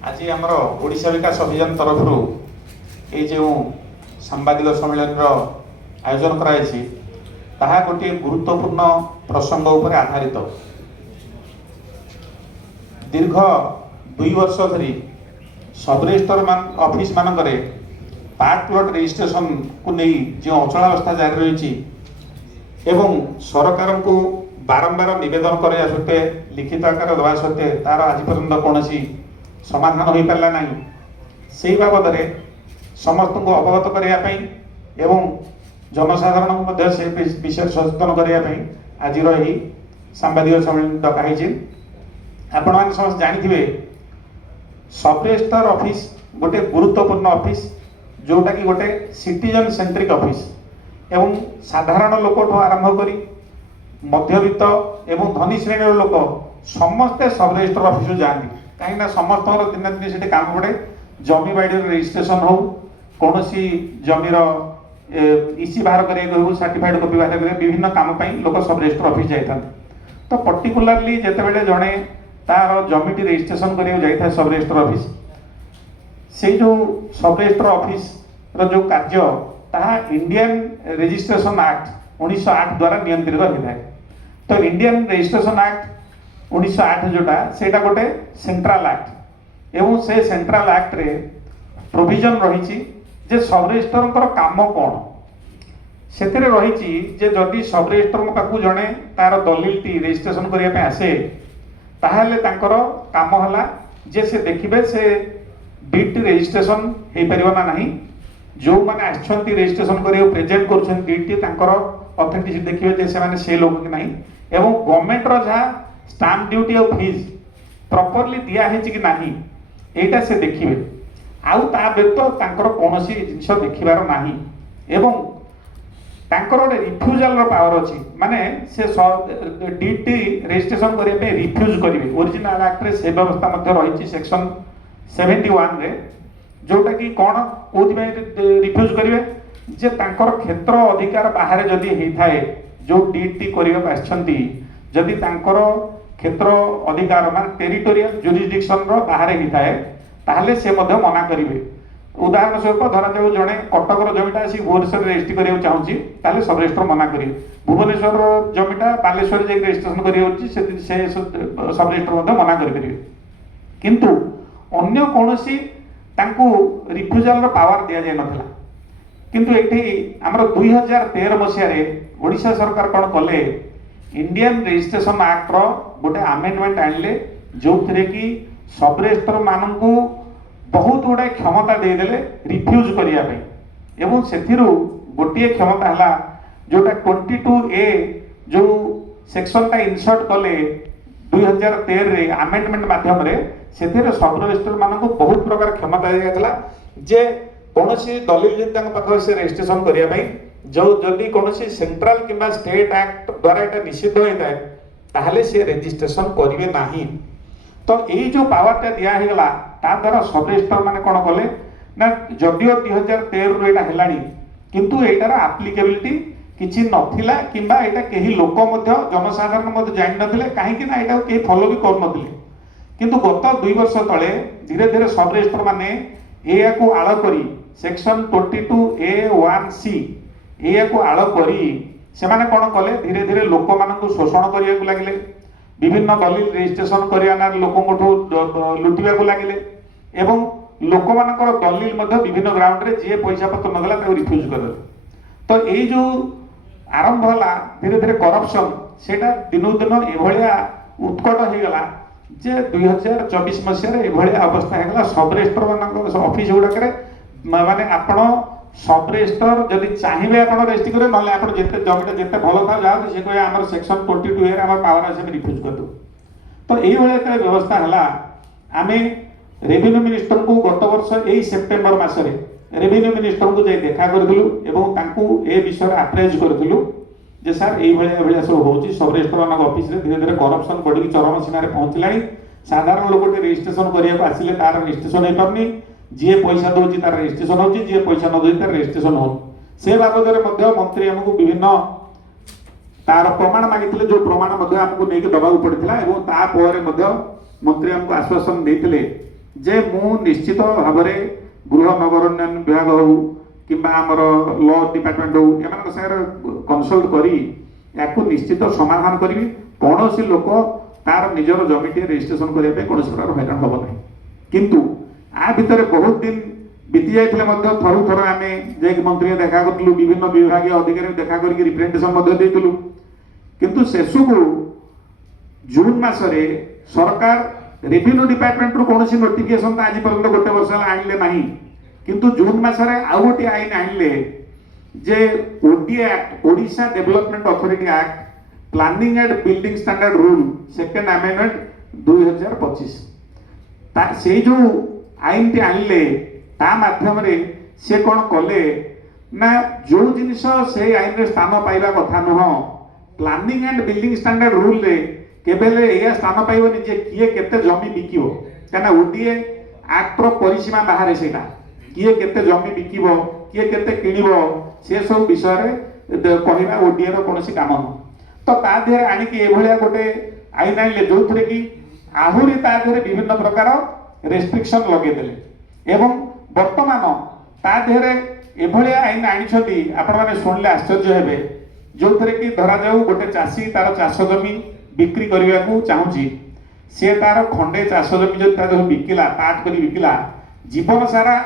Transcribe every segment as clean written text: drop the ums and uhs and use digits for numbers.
आज आमर ओडिशा विकास अभियान तरफ ये जो सांबादिक सम्मेलन आयोजन कराई गोटे गुरुत्वपूर्ण प्रसंग उपर आधारित। दीर्घ 2 वर्ष धरी सब रजिस्टर ऑफिस मानकरे पार्ट प्लॉट रजिस्ट्रेशन को नहीं जो अचलावस्था जारी रही एवं सरकार को बारंबार निवेदन कराया सत्वे लिखित आकार देवा सत्वे तार आज पर्यंत कौन समाधान हो पारा ना से बाबद समस्त को अवगत करने एवं जनसाधारण को से विषय सचेतन करने आज यही सांबादिक सम्मेलन डकाई। आपण मैंने समस्त जानी सब रजिस्टर ऑफिस गोटे गुरुत्वपूर्ण ऑफिस जोटा कि गोटे सिटीजन सेंट्रिक ऑफिस एवं साधारण लोक आरंभ करी मध्यवित्त एवं धनी श्रेणी लोक समस्ते सब रजिस्टर ऑफिस जाती कहीं समस्त दिन दिन से काम पड़े। जमी बाड़ी रजिस्ट्रेशन हो कौन सी जमीर इसी बाहर कर सर्टिफाइड कॉपी बाहर कर विभिन्न काम लोक सब रजिस्टर ऑफिस जाता तो पर्टिकुलारली जिते जड़े तार जमीटी रजिस्ट्रेशन कर सब रजिस्टर ऑफिस से जो सब रजिस्टर ऑफिस जो कार्य ताहा इंडियन रजिस्ट्रेशन एक्ट 1908 द्वारा नियंत्रित होता है। तो इंडियन रजिस्ट्रेशन एक्ट 1908 जोटा सेटा गोटे सेंट्रल एक्ट एवं से सेंट्रल एक्ट रे प्रोविजन रही जे सब रजिस्टर काम कौन से रही जे जदि सब रजिस्टर पाखु जड़े तार दलिलटी रजिस्ट्रेशन करने आसे ताहले तांकर काम हला जे से देखिबे से डीट रजिस्ट्रेशन हो पारिबो ना नहीं जो मैंने आछंती रजिस्ट्रेशन करियो प्रेजेंट करछन डीटी तांकर ऑथेंटिसिटी देखिबे जे से माने से लोग कि नहीं एवं गवर्नमेंट रो जहा स्टाम्प ड्यूटी और फीस प्रॉपर्ली दिया है कि नहीं एटा से देखिबे आउ ता व्यतीत तांकर कोनोसी जिंस देखिबार नाही एवं तांकर गोटे रिफ्यूजाल रो पावर अछि माने से डीटी रजिस्ट्रेशन करिया पे रिफ्यूज करिवे ओरिजिनल एक्ट रे से व्यवस्था मध्ये रही सेक्शन 71 रे जोटा कि कौन कोथि में रिफ्यूज करिवे जे तांकर क्षेत्र अधिकार बाहर जदि हेई थाए जो डीटी करिया आछंती जदि तांकर क्षेत्र अधिकार मान टेरिटोरियल जुरिसडिक्शन रो बाहर हेई थाए ताहले से मध्य मना करिवे। उदाहरण स्वरूप धरा जाऊ जड़े कटक जमीटा आसी भुवनेश्वर रजिस्ट्री करिया चाहूची ताहले सब रजिस्टर मना करिवे। भुवनेश्वर जमीटा बालेश्वर जे रजिस्ट्रेशन करिया होची से सब रजिस्टर मध्य मना करि परिवे किंतु अन्य कोनोसी तांकू रिफ्यूजाल रो पावर दिया जाय नथला किंतु एठी हमर 2013 मसिया रे ओडिशा सरकार कोन कले इंडियन रजिस्ट्रेशन एक्ट रो गोटे अमेंडमेंट आनले जो थरे कि सब रजिस्टर माननकू बहुत गुडा क्षमता दे देले रिफ्यूज करिया पे एवं सेथिरु गोटिए क्षमता हला जोटा 22A जो सेक्शन ता इंसर्ट कले 2013 रे अमेंडमेंट माध्यम रे सेथिरे सब रजिस्टर माननकू बहुत प्रकार क्षमता दिया गला जे कोनोसी दलिल जन तांग पाखर से रजिस्ट्रेशन करिया पे जो जदि कोनोसी सेंट्रल किंबा स्टेट एक्ट द्वारा एटा निषिद्ध होइताय ताहले से रजिस्ट्रेशन करिवे नाही। तो यही जो पावरटा दिया हेगला ता द्वारा सब रजिस्टर माने कोन कले ना जदियो 2013 रो एटा हेलानी किंतु एटार एप्लीकेबिलिटी किछि नथिला किंबा एटा केही लोक मध्ये जनसाधारण मध्ये जानि नथिले काहे कि ना एटा केही फॉलो भी कर नथिले किंतु गत 2 वर्ष तले धीरे धीरे सब रजिस्टर माने एया को आळ करी सेक्शन 22A1C एया को आळ करी से माने कोन कले धीरे धीरे लोक मानकु शोषण करिया को लागिले विभिन्न दलिल रजिस्ट्रेशन करिया ना लोकंठू लुटिबा को लागिले एवं लोक मानकर दलिल मध्ये विभिन्न ग्राउंड रे जे पैसा पत्र नगला ताको रिफ्यूज करले। तो एई जो आरंभ होला धीरे धीरे करप्शन सेटा दिनो दिन एभलिया उत्कट हे गला जे 2024 मसिया रे एभलिया अवस्था हे गला सब रजिस्टर मानक ऑफिस गुडा करे माने आपण सब रजिस्टर जदि चाहिए आपण रजिस्ट्री करे नले आपण जेते जमीटा जेते भलो था जाओ से कोइ हमर सेक्शन 22 रे हमर पावर आसे रिफ्यूज कर दो। तो एई भलिया व्यवस्था हला आमे रेवेन्यू मिनिस्टर को गत वर्ष एई सेप्टेम्बर मासरे रेवेन्यू मिनिस्टर को जे देखा करथिलु एवं तांकू ए विषय अप्रेज करथिलु जे सर एई भलिया सब होउची सब रजिस्टर मानक ऑफिस रे धीरे धीरे करप्शन बढ़ी चरम सीमा रे पहुंचलानी साधारण लोकटे रजिस्ट्रेशन करिया आसिले तार रजिस्ट्रेशन हे परनी जी पैसा दौर तार रजिस्ट्रेशन हो जी पैसा न दौर तार रजिस्ट्रेशन हो से बाबद में मंत्री आमको विभिन्न तार प्रमाण मागिथिले जो प्रमाण आमको नहीं दबाक पड़ता और तापर मंत्री आमको आश्वासन देते जे मु निश्चित भाव में गृह नगर उन्नयन विभाग हो कि लॉ डिपार्टमेंट हो एम सागर कनसल्ट करी याकू निश्चित समाधान करी कौन सी लोक तार निजर जमीटे रेजिस्ट्रेशन करने कौन प्रकार हैरान हम ना किंतु आ भितर बहुत दिन बीती जाते थरु थर आम जे मंत्री देखा करूँ विभिन्न विभाग अधिकारी देखा करके रिप्रेजेंटेशन किंतु शेषु को जून मासरे सरकार रेवेन्यू डिपार्टमेंट रू कौन नोटिफिकेशन तो आज पर्यंत गोटे वर्ष आनले नहीं किंतु जून मासरे आउ गोटे आईन आनले जे ODA act Odisha development authority act planning and building standard rule second amendment 2025 से जो आईन टी आनले ता माध्यम से कौन कले ना जो जिनिस से आईन रे स्थान पाइबा कथा नुह planning and building standard rule रे केबेले एया स्थान पाइबनी जे किए केते जमी बिकिबो काना ओडीए एक्ट रो परिसीमा बाहर सेटा किए केते जमी बिकिबो किए केते किनिबो से सब विषय रे कहबा ओडीए रो कोनोसी काम न तो ता देहरे आनी कि एभलिया गोटे आईन आइले जो थरे कि आहुरी ता देहरे विभिन्न प्रकार रेस्ट्रिक्शन लगे देले एवं वर्तमान ता देहरे एभलिया आईन आनिछथि आपण माने सुनले आश्चर्य हेबे जो थरे कि धरा जाऊ गोटे चासी तार चाष जमी बिक्री करने को चाहूँगी सी तार खंडे चाष जमी जो बिकिला पार्ट कर बिकिला जीवन सारा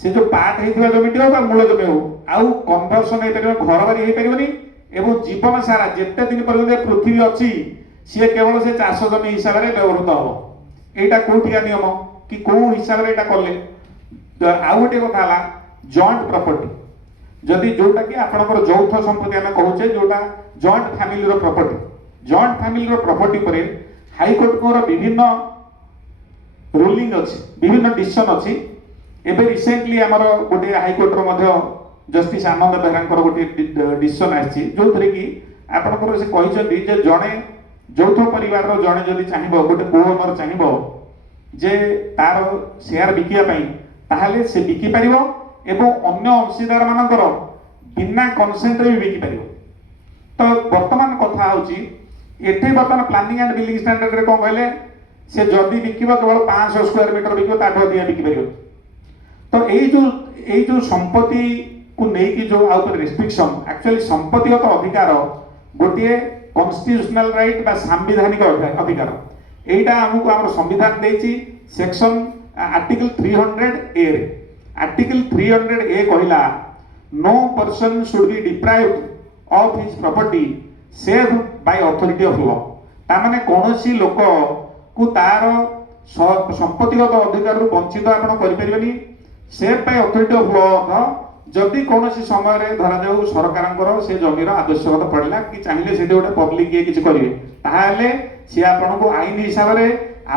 से जो पार्ट होता जमीटी हो मूल जमी हो आउ कन्वर्सन हो पार घर बारी हो पारनी एवं जीवन सारा जिते दिन पर्यटन पृथ्वी अच्छी सी केवल से चाष जमी हिसाब से व्यवहृत हम यहाँ कौटिया नियम कि कौ हिसाब से यहाँ कले आउ गोटे कथा जॉइंट प्रॉपर्टी जदि जोटा कि आपनकर यौथ संपत्ति आम कहूचे जोटा जॉइंट फैमिली रो प्रॉपर्टी जॉइंट फैमिली रो प्रॉपर्टी पर हाई कोर्ट को विभिन्न रूलिंग अच्छी विभिन्न डिसीजन अच्छी एबे रिसेंटली आमर गोटे हाई कोर्ट रो मध्य जस्टिस आनंद बेहरा गोटे डिसीजन आसी जो थरे कि आपनकर से कहिसथि जे जणे यौथ परिवार रो जणे जदि चाहिबो गोटे को ओनर चाहिबो जे तार शेयर बिकिया पई ताहाले से बिकी परिबो एवं अन्य अंशीदार मानकर बिना कनसेंट भी बिकी पार तो वर्तमान कथा होची एठे वर्तमान प्लानिंग एंड बिल्डिंग स्टैंडर्ड रे कौन कहले से जदि बिकिबो केवल 500 स्क्वायर मीटर बिकिबो ताठो अधिक बिकी पारिबो तो एई जो संपत्ति को नेकी जो आ ऊपर रेस्ट्रिक्शन एक्चुअली संपत्तिगत अधिकार गोटे कॉन्स्टिट्यूशनल राइट बा संवैधानिक अधिकार एटा हमको हमर संविधान देछि सेक्शन आर्टिकल 300 ए रे आर्टिकल 300 ए कहला no person should be deprived of his property save by authority of law ता माने कोनोसी लोक को तार संपत्तिगत अधिकार रु वंचित आपण करि परिबनी save by authority of law जदि कोनोसी समय रे धरा जाऊ सरकारंकर से जमीर आवश्यकता पड़ला कि चाहिले सेठी गोटे पब्लिक ये किछ करिवे ताहाले से आपण को आईन हिसाब रे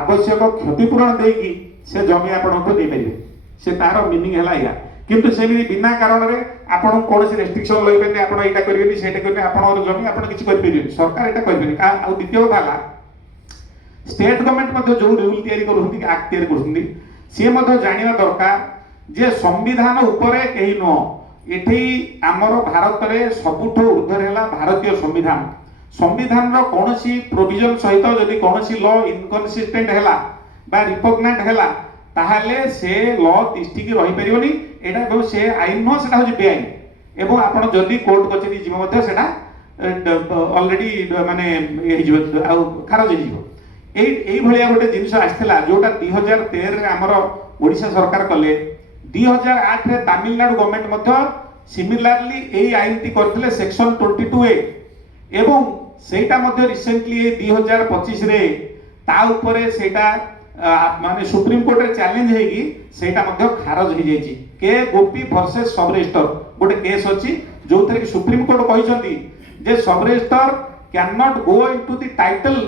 आवश्यक क्षतिपूरण देकी से जमी आपण को दे परिबे से तार मीनिंग है या किंतु से बिना कारण रे आपण कौन रेस्ट्रिक्शन लगे आपण एटा करिवेनी सेटा करिवे आपण जमी आपण किछि करि परिबे सरकार एटा करिबेनी आ द्वितीय कथा स्टेट गवर्नमेंट मध्ये जो रूल तयारी करूथि एक्ट तयारी करूथि से मध्ये जानिबा दरकार जे संविधान उपरे केही न एठी हमर भारत रे सबुठो ऊर्ध्वर हैला भारतीय संविधान संविधान रो कोनोसी प्रोविजन सहित जदि कोनोसी लॉ इनकन्सिस्टेंट हैला बा रिपग्नेंट हैला ताहाले से लॉ तिष्ठिकी रही परिबनी एटा जो से आईन न सेटा हो बेआईन एवं आपण जदि कोर्ट कचेरी जीव मध्ये सेटा ऑलरेडी माने ए जीव आ खारज जीव एई भलिया गोटे जिनिस आस्थिला जोटा 2013 रे हमर ओडिशा सरकार कले 2008 रे तमिलनाडु गवर्नमेंट मध्ये सिमिलरली एई आईन टी करथिले सेक्शन 22 ए एवं सेटा मध्ये रिसेंटली 2025 रे ता ऊपरे सेटा माने सुप्रीम कोर्ट रे चैलेंज हेगी सेटा मध्ये खारज हो जायछि के गोपी वर्सेस सब रजिस्टर गोटे केस अछि जो थरे सुप्रीम कोर्ट कहिसथि जे सब register can not go into the title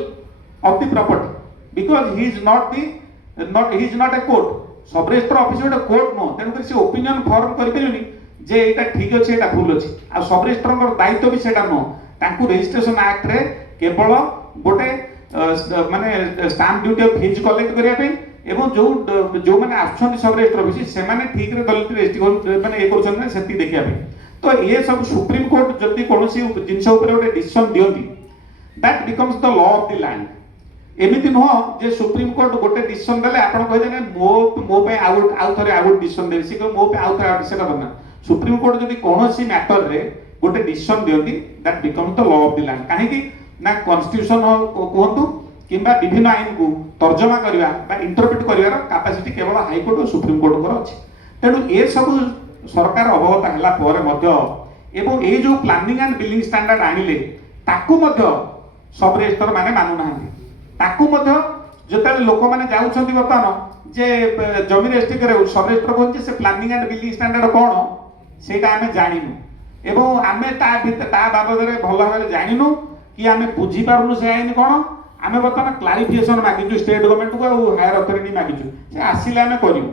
of the property because he is not a court सब रजिस्टर ऑफिस गोटे कोर्ट नो तेनु कर से ओपिनियन फॉर्म करि परिबनी जे एटा ठीक अछि एटा भूल अछि आ सब रजिस्टर को दायित्व भी सेटा नो ताकू रजिस्ट्रेशन एक्ट रे केवल गोटे माने stamp duty of fees collect करिया पे एवं जो माने आछन सब रजिस्टर ऑफिस से माने ठीक रे दलित रजिस्टर माने ए करछन सेति देखिया पे तो ये सब सुप्रीम कोर्ट जति कोनोसी जिंस ऊपर गोटे डिसीजन दियंती that becomes the law of the land एमती नुह जे सुप्रीमकोर्ट गोटे डिसीजन देले आपण कहदे मो मो पे आउ थरे आउ डिसीजन देबे सी मो पे आउ थरे सेटा करना सुप्रीमकोर्ट जदि कोनोसी मैटर रे गोटे डिसीजन दियंती that becomes the law of the land काहे ना कॉन्स्टिट्यूशन कहतु किंबा विभिन्न आईन को तर्जमा करवा बा इंटरप्रेट करिवार कैपेसिटी केवल हाईकोर्ट और सुप्रीमकोर्ट को अछि तेणु ए सब सरकार अवगत हला पर मध्य एवं ए जो प्लानिंग एंड बिल्डिंग स्टैंडर्ड आनिले ताकू मध्य सब रजिस्टर माने मानु नाहांती ताकू मध्य जते लोक माने जाउछंती वर्तमान जे जमी रजिस्ट्री करे सब रजिस्टर कोन से प्लानिंग एंड बिल्डिंग स्टैंडर्ड कोन सेटा आमे जानिनु एवं आमे ता बाबद रे भलो भाबे जानिनु कि आमे बुझी पारुनु से आइन कोन आमे वर्तमान क्लारिफिकेशन मागिचु स्टेट गवर्नमेंट को और हायर अथॉरिटी मागिचु से आसिले आमे करियो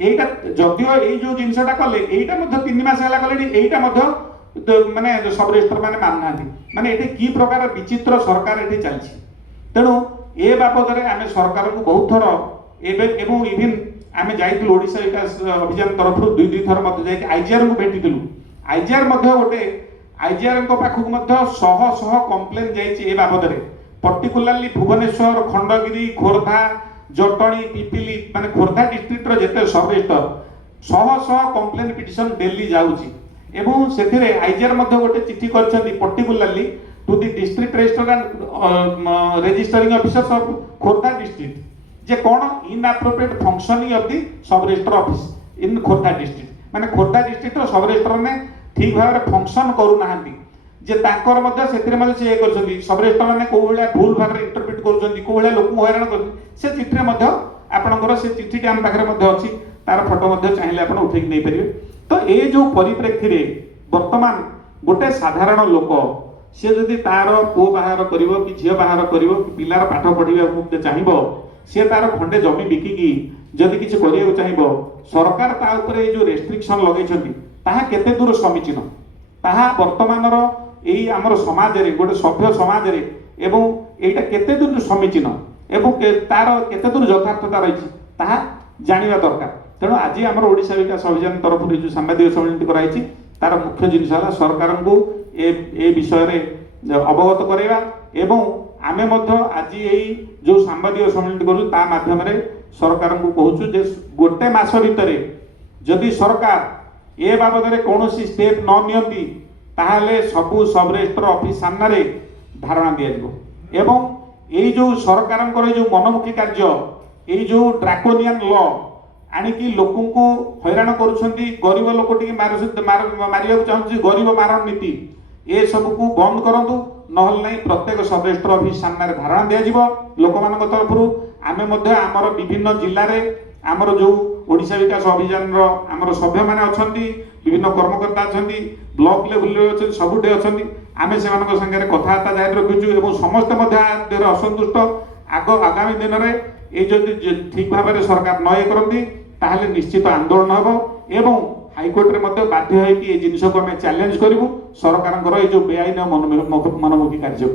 एटा जदियो एई जो जिनसटा कले एटा मध्ये 3 मास हला कले एटा मध्ये माने सब रजिस्टर माने माननाथि माने एटे की प्रकार विचित्र सरकार एटे चलछि तेणु ए बाबद रे आमे सरकार को बहुत थर एवं इवन आमे जाइतु ओडिशा विकास अभियान तरफ दुई दुई थर मध्ये जाई आईजीआर को भेटितलु आईजीआर मध्ये गोटे आईजीआर को पाखु मध्ये शह शह कंप्लेन जाइछि ए बाबद रे पर्टिकुलारली भुवनेश्वर खंडगिरी खोर्धा जटणी पिपिली माने खोर्धा डिस्ट्रिक्ट रो जेते सब रजिस्टर शह शह कंप्लेन पिटिशन डेली जाउछि एवं सेथिरे आईजीआर मध्ये गोटे चिठी करछन्ती particularly to the district register and registering officers of Khordha district जे कोन inappropriate functioning of the sub register office in Khordha district माने खोर्धा डिस्ट्रिक्ट रो सब रजिस्टर ने ठीक भाबरे फंक्शन करू नाहंती जे ताकर मध्ये सेथिरे मध्ये से करछन्ती सब रजिस्टर माने को भलिया भूल भाबरे इंटरप्रेट करछन्ती को भलिया लोक हैरान करछन्ती से चिठी मध्ये आपनकर से चिठी हम पाखरे मध्ये अछि तार फोटो मध्ये चाहिले आपण उठेक नै परिबे तो ए जो परिप्रेक्षी रे वर्तमान गोटे साधारण लोक से जदि तार पो बाहर करिवो कि झियो बाहर करिवो कि पिलार पाठ पढिबा मुक्ते चाहिबो से तार खंडे जमी बिकिकी जदि किछ करियो चाहिबो सरकार ता ऊपर जो रेस्ट्रिक्शन लगैछन्ती ताहा केते दूर समीचीन ताहा वर्तमानर एई हमर समाज रे गोटे सभ्य समाज रे एवं एटा केते दूर समीचीन एवं तार केते दूर यथार्थता रहिछि ताहा जानिबा दरकार तेणु आज आमर ओडिशा विकास अभियान तरफ जो सांबादिक सम्मेलन कराई तार मुख्य जिनिस है सरकार को ए विषय रे अवगत करवा एवं आमे मध्य आज यही जो सांबादिक सम्मेलन करू ता माध्यम रे सरकार को कहूँ जे गोटे मास भितर जदि सरकार ए बाबद रे कौनसी स्टेप न नियंती ताहले सबु सब रजिस्टर ऑफिस सामने धारणा दिया एवं यही जो सरकार जो मनमुखी कार्य यही जो ड्राकोनियन लॉ आनिकी लोक को हैरान करुछंती गरीब लोक टी मारिया चाहूँ गरीब मारण नीति ए सब को बंद करंतु नहल नहीं प्रत्येक सब रजिस्टर ऑफिस सामने धारणा दिया लोक मान तरफ आमे मध्य आमर विभिन्न जिल्ला रे आमर जो ओडिशा विकास अभियान रो आमर सभ्य माने अछंती विभिन्न कर्मकर्ता अछंती ब्लॉक लेवल रे अछंती सबुठे अछंती आमे सेमानक संगे कथाबार्ता जारी रखिछु एवं समस्त मध्य असंतुष्ट आगामी दिन रे ए जदि ठीक भाव में सरकार न ये करती ताहले निश्चित आंदोलन हम एवं हाईकोर्ट रे मध्य बाध्य है कि ए जिनिस को आम चैलेंज करूँ सरकार जो बेआईन मनमुखी कार्य।